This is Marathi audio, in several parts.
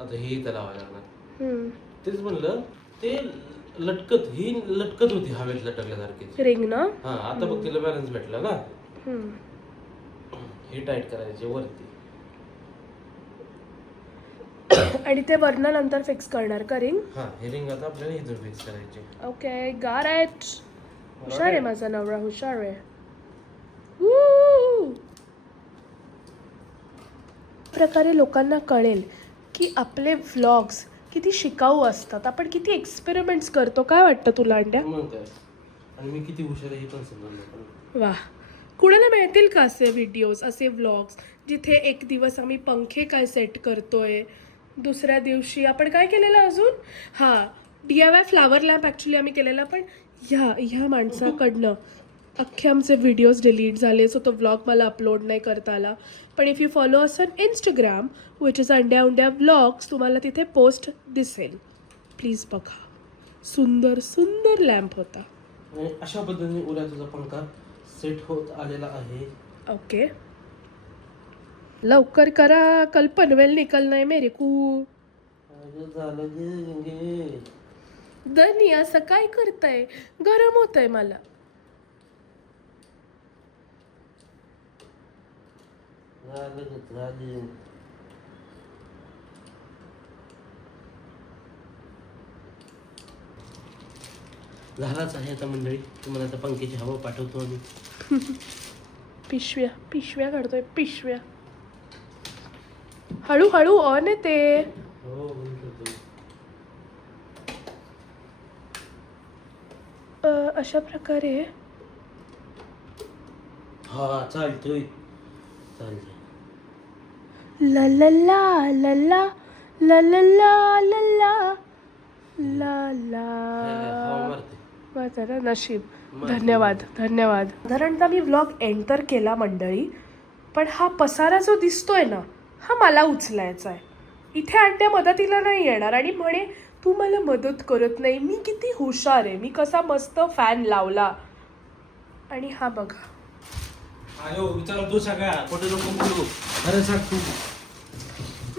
आता हे इथं लावायला लागणार. हम्म. तेच म्हणलं ते लटकत ही लटकत होती हवेत लटकल्यासारखी रिंग ना. हा. आता बघ तिला बॅलन्स भेटला ना. हम्म. हे टाईट करायचे वरती आणि ते वरनं नंतर फिक्स करणार का रिंग? हा. हे रिंग आता आपल्याला इथून फिक्स करायचे. Okay, got it. हुशार आहे माझा नवरा, हुशार आहे. Woo! प्रकारे लोकांना कळेल की आपले व्लॉग्स किती शिकाऊ असतात, आपण किती एक्सपेरिमेंट्स करतो. काय वाटतं तुला अंड्या? मग काय. आणि मी किती हुशार आहे हे पण समजलं. वा. कुणाला मिळतील का असे व्हिडिओज, असे व्लॉग्स जिथे एक दिवस आम्ही पंखे काय सेट करतोय, दुसऱ्या दिवशी आपण काय केलेलं अजून, हां DIY फ्लावर लॅम्प ॲक्च्युली आम्ही केलेला, पण ह्या माणसाकडनं अख्खे आमचे व्हिडिओज डिलीट झाले, सो तो व्लॉग मला अपलोड नाही करता आला. पण if you follow us on Instagram which is अंड्या उंड्या व्लॉग्स, तुम्हाला तिथे पोस्ट दिसेल. प्लीज बघा. सुंदर सुंदर लॅम्प होता. आणि अशा पद्धतीने उद्या तुझा पंखा सेट होत आलेला आहे. ओके, लवकर करा, कल पनवेल निकलना है मेरे को. झालं गे. दनी असं काय करताय, गरम होत आहे मला. झालाच आहे आता मंडळी. तुम्हाला आता पंख्याची हवा पाठवतो आम्ही. पिशव्या पिशव्या काढतोय, पिशव्या. हळूहळू ऑन आहे ते. हो म्हणतो. अशा प्रकारे. हा चालतोय चालतोय. ला ला ला ला ला ला ला ला ला ला ला ला. माझं नशीब. धन्यवाद धन्यवाद. साधारणतः मी व्लॉग एंड तर केला मंडळी, पण हा पसारा जो दिसतोय ना, हा मला उचलायचा आहे. इथे अंड्या मदतीला नाही येणार आणि म्हणे तू मला मदत करत नाही. मी किती हुशार आहे, मी कसा मस्त फॅन लावला. आणि हा बघा. अयो विचार तू सगळ्या कुठे नको बोलू. अरे सांग तू.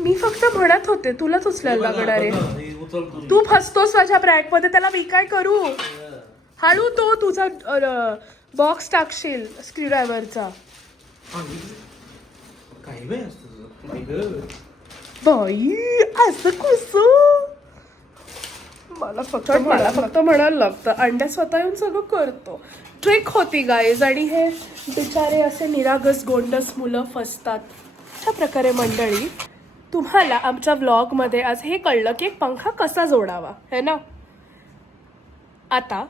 मी फक्त म्हणत होते तुलाच उचलायला लागणार आहे. तू फसतोस माझ्या ब्रँकमध्ये, त्याला मी काय करू. हळू तो तुझा बॉक्स टाकशील स्क्रूड्रायव्हरचा. काही वेळ असतं बाई असं कसं. मला फक्त म्हणायला लागतं. अंड्या स्वतः येऊन सगळं करतो. ट्रिक होती गाईज, आणि हे बिचारे असे निरागस गोंडस मुलं फसतात. अशा प्रकारे मंडळी तुम्हाला आमच्या व्लॉगमध्ये आज हे कळलं की एक पंखा कसा जोडावा है ना. आता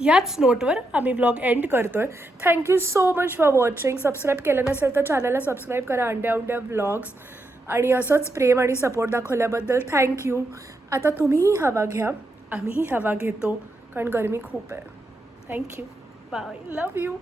याच नोटवर आम्ही व्लॉग एंड करतोय. Thank you so much for watching. Subscribe केलं नसेल तर चॅनलला सबस्क्राईब करा, अंड्या उंड्या व्लॉग्स. आणि असंच प्रेम आणि सपोर्ट दाखवल्याबद्दल थँक्यू. आता तुम्हीही हवा घ्या, आम्हीही हवा घेतो, कारण गरमी खूप आहे. थँक्यू. बाय. Love you.